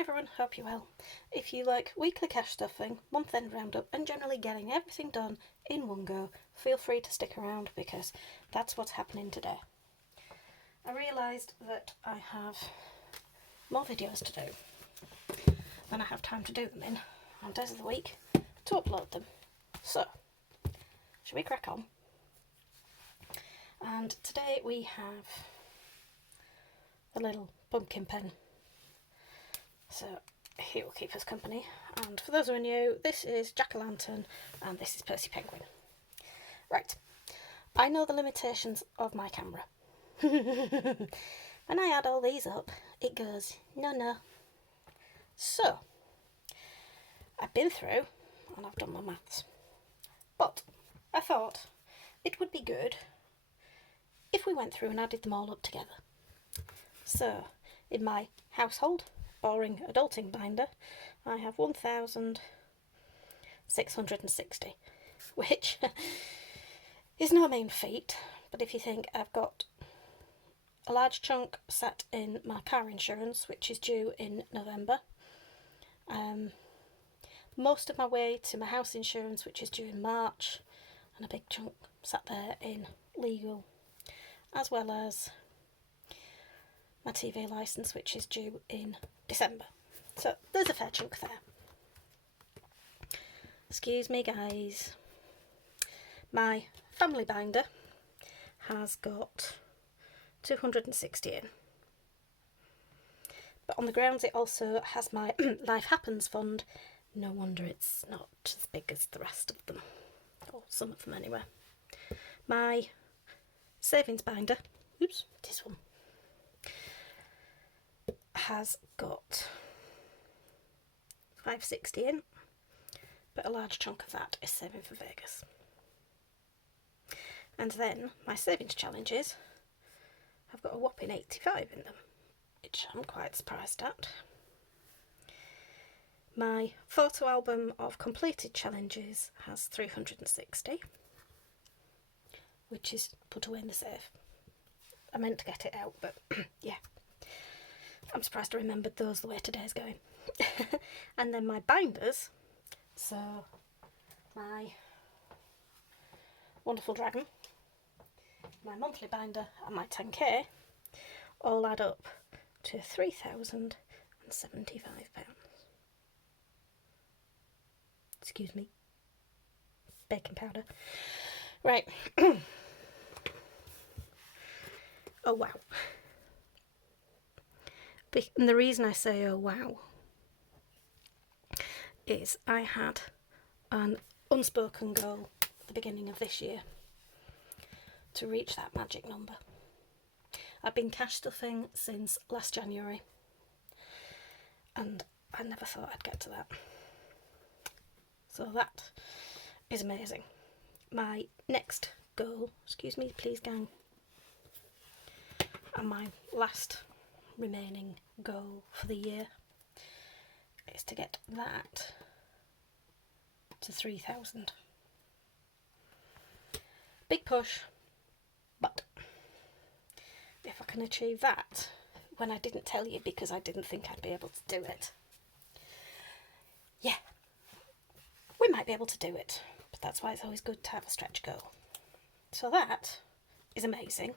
everyone, hope you're well. If you like weekly cash stuffing, month-end roundup and generally getting everything done in one go, feel free to stick around because that's what's happening today. I realised that I have more videos to do than I have time to do them in on days of the week to upload them. So, shall we crack on? And today we have a little pumpkin pen. So he will keep us company. And for those who are new, this is Jack-o'-lantern and this is Percy Penguin. Right, I know the limitations of my camera. When I add all these up, it goes, no. So, I've been through and I've done my maths. But I thought it would be good if we went through and added them all up together. So, in my household boring adulting binder, I have 1,660, which is no mean feat, but if you think I've got a large chunk sat in my car insurance, which is due in November, most of my way to my house insurance, which is due in March, and a big chunk sat there in legal, as well as my TV licence, which is due in December. So there's a fair chunk there. Excuse me guys. My family binder has got 260 in. But on the grounds it also has my Life Happens fund. No wonder it's not as big as the rest of them. Or some of them anyway. My savings binder, oops, this one, has got 560 in, but a large chunk of that is saving for Vegas. And then my savings challenges have got a whopping 85 in them, which I'm quite surprised at. My photo album of completed challenges has 360, which is put away in the safe. I meant to get it out, but yeah. I'm surprised I remembered those the way today's going. And then my binders, so my Wonderful Dragon, my monthly binder and my 10k all add up to £3,075. Excuse me. Baking powder. Right. Oh wow. And the reason I say oh wow is I had an unspoken goal at the beginning of this year to reach that magic number. I've been cash stuffing since last January and I never thought I'd get to that. So that is amazing. My next goal, excuse me please gang, and my last remaining goal for the year is to get that to 3,000. Big push, but if I can achieve that when I didn't tell you because I didn't think I'd be able to do it, yeah, we might be able to do it, but that's why it's always good to have a stretch goal. So that is amazing.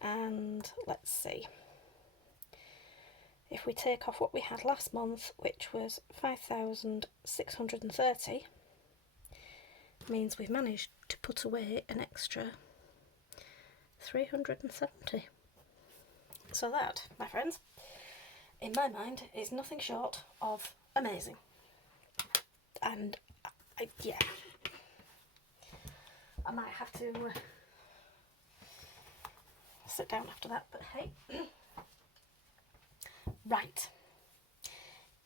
And let's see. If we take off what we had last month, which was 5,630, means we've managed to put away an extra 370. So that, my friends, in my mind, is nothing short of amazing. And yeah, I might have to sit down after that, but hey. Right,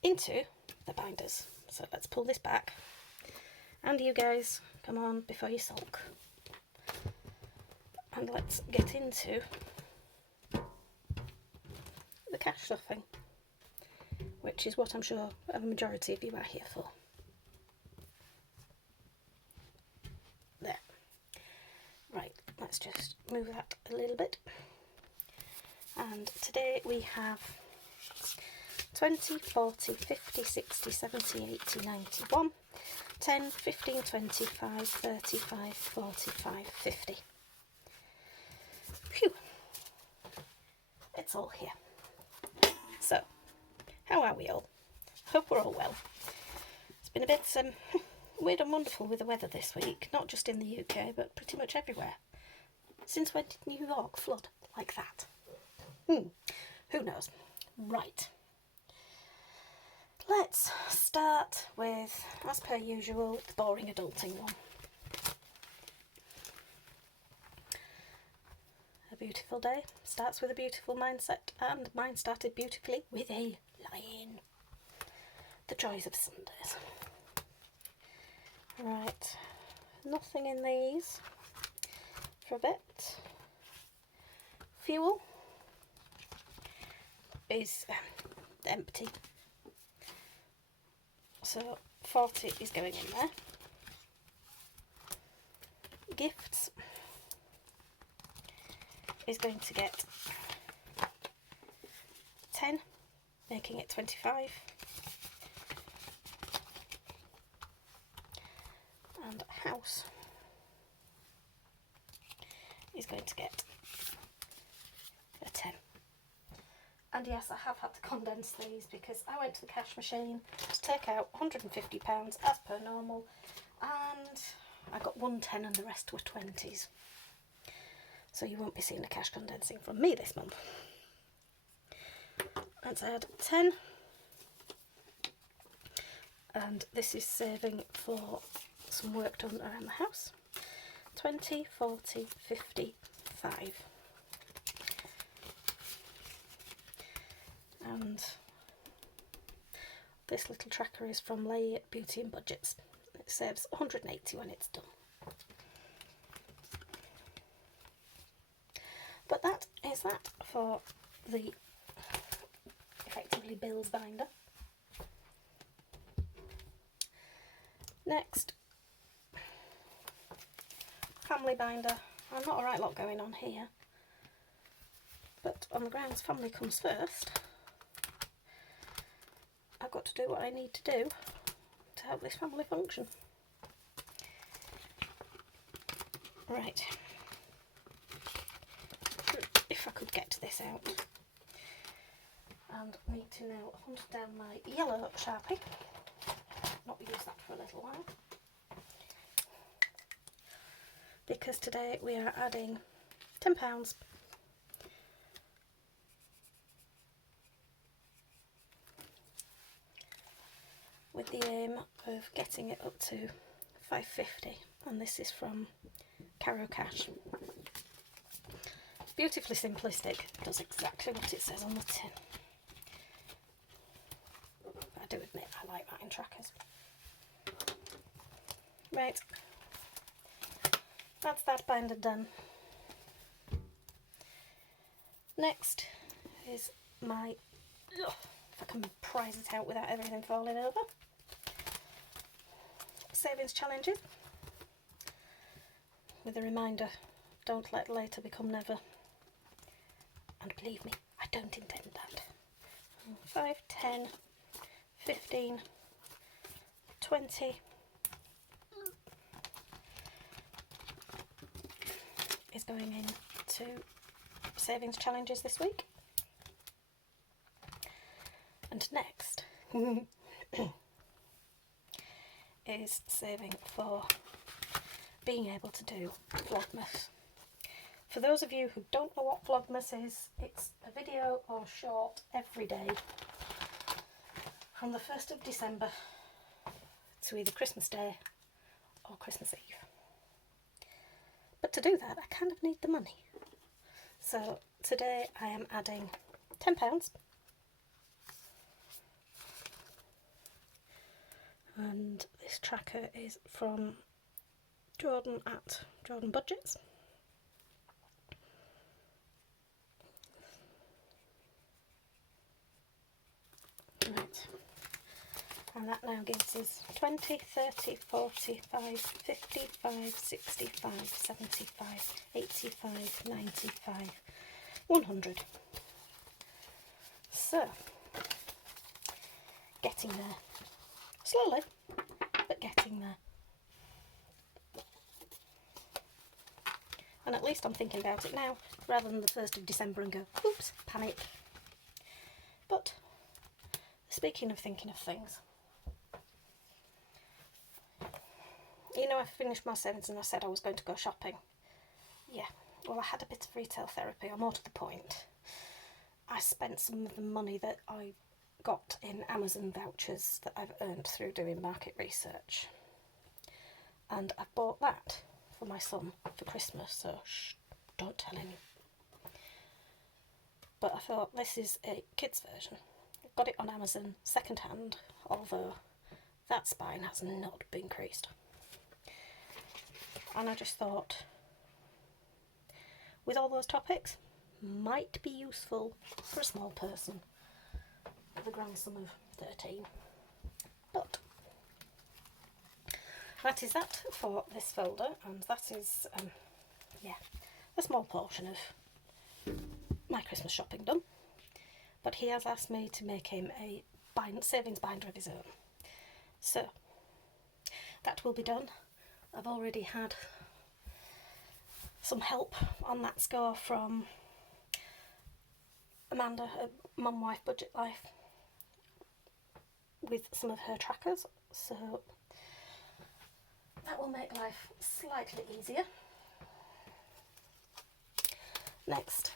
into the binders. So let's pull this back. And you guys, come on before you sulk. And let's get into the cash stuffing, which is what I'm sure a majority of you are here for. There. Right, let's just move that a little bit. And today we have 20, 40, 50, 60, 70, 80, 91, 10, 15, 25, 35, 45, 50. Phew! It's all here. So, how are we all? Hope we're all well. It's been a bit weird and wonderful with the weather this week, not just in the UK, but pretty much everywhere. Since when did New York flood like that? Who knows? Right. Let's start with, as per usual, the boring adulting one. A beautiful day starts with a beautiful mindset, and mine started beautifully with a lion. The joys of Sundays. Right, nothing in these for a bit. Fuel is empty, so 40 is going in there. Gifts is going to get 10, making it 25. And house is going to get a 10. And yes, I have had to condense these because I went to the cash machine to take out £150 as per normal, and I got 110 and the rest were 20s. So you won't be seeing a cash condensing from me this month. Let's add 10. And this is saving for some work done around the house. 20, 40, 50, 5. And this little tracker is from Lay Beauty and Budgets. It saves 180 when it's done. But that is that for the effectively bills binder. Next, family binder. I've not a right lot going on here, but on the grounds family comes first, I've got to do what I need to do to help this family function. Right, if I could get this out, and need to now hunt down my yellow Sharpie. Not use that for a little while, because today we are adding £10 with the aim of getting it up to £5.50, and this is from Caro Cash. Beautifully simplistic, does exactly what it says on the tin. I do admit I like that in trackers. Right, that's that binder done. Next is my, if I can prise it out without everything falling over, savings challenges, with a reminder, don't let later become never. And believe me, I don't intend that. 5, 10, 15, 20 is going into savings challenges this week. And next is saving for being able to do Vlogmas. For those of you who don't know what Vlogmas is, it's a video or short every day from the 1st of December to either Christmas Day or Christmas Eve. But to do that, I kind of need the money. So today I am adding £10. And this tracker is from Jordan at Jordan Budgets. Right, and that now gives us 20, 30, 45, 55, 65, 75, 85, 95, 100. So, getting there. Slowly, but getting there. And at least I'm thinking about it now, rather than the 1st of December and go, oops, panic. But, speaking of thinking of things, you know, I finished my savings and I said I was going to go shopping. Yeah, well, I had a bit of retail therapy, or more to the point. I spent some of the money that I got in Amazon vouchers that I've earned through doing market research. And I bought that for my son for Christmas, so shh, don't tell him. But I thought, this is a kid's version. I've got it on Amazon second hand, although that spine has not been creased. And I just thought, with all those topics, might be useful for a small person, the grandson of 13. But that is that for this folder, and that is, a small portion of my Christmas shopping done. But he has asked me to make him a savings binder of his own. So, that will be done. I've already had some help on that score from Amanda at Mum Wife Budget Life with some of her trackers, so that will make life slightly easier. Next.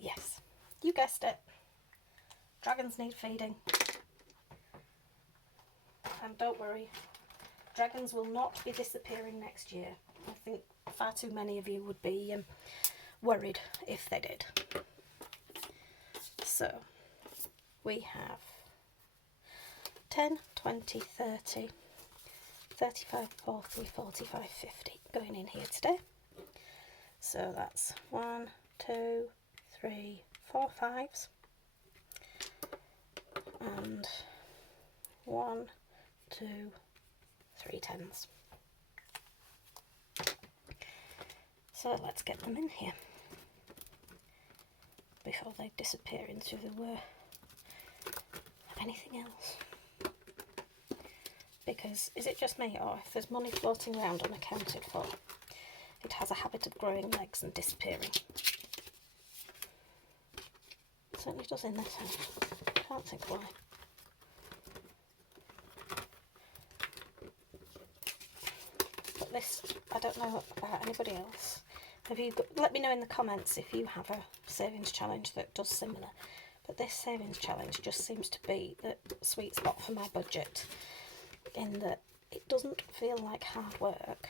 Yes, you guessed it. Dragons need feeding. And don't worry, dragons will not be disappearing next year. I think far too many of you would be worried if they did. So, we have 10, 20, 30, 35, 40, 45, 50 going in here today. So that's 1, 2, 3, 4 5s. And 1, 2, 3 10s. So let's get them in here before they disappear into the whir of anything else. Because is it just me, or if there's money floating around unaccounted for, it has a habit of growing legs and disappearing? It certainly does in this house. Can't think why. But this, I don't know about anybody else. Let me know in the comments if you have a savings challenge that does similar. But this savings challenge just seems to be the sweet spot for my budget, in that it doesn't feel like hard work,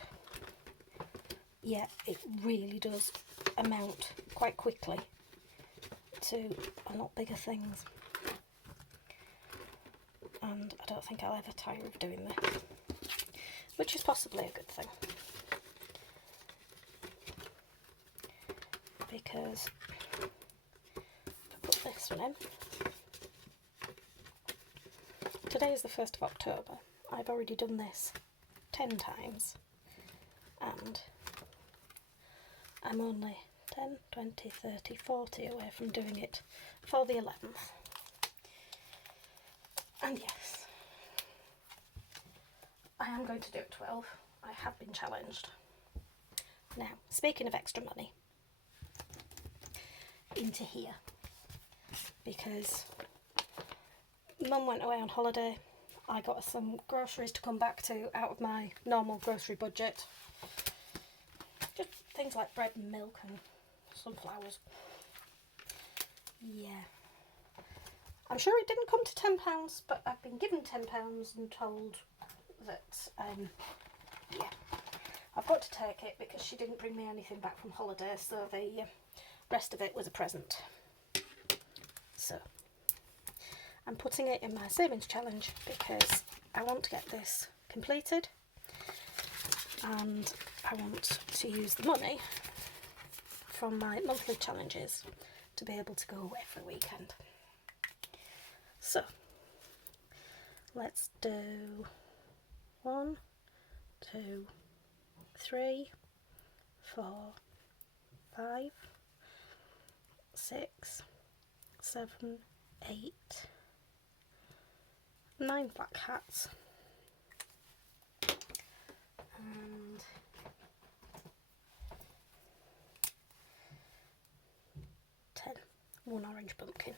yet it really does amount quite quickly to a lot bigger things. And I don't think I'll ever tire of doing this, which is possibly a good thing. Because if I put this one in, today is the 1st of October. I've already done this 10 times, and I'm only 10, 20, 30, 40 away from doing it for the 11th. And yes, I am going to do it 12. I have been challenged. Now, speaking of extra money, into here, because Mum went away on holiday. I got some groceries to come back to out of my normal grocery budget. Just things like bread and milk and sunflowers. Yeah. I'm sure it didn't come to £10, but I've been given £10 and told that, yeah, I've got to take it because she didn't bring me anything back from holiday, so the rest of it was a present. So, I'm putting it in my savings challenge because I want to get this completed, and I want to use the money from my monthly challenges to be able to go away for a weekend. So, let's do 1, 2, 3, 4, 5, 6, 7, 8, 9 black hats, and 10, 1 orange pumpkin.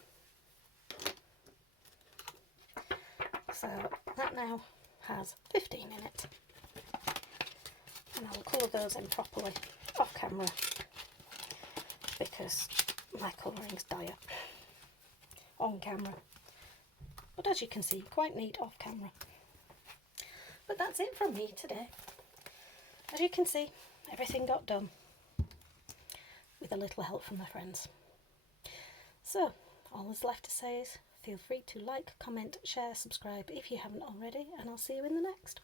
So that now has 15 in it, and I will colour those in properly off camera because my colouring's dire on camera, but as you can see, quite neat off camera. But that's it from me today. As you can see, everything got done with a little help from my friends. So all that's left to say is feel free to like, comment, share, subscribe if you haven't already, and I'll see you in the next.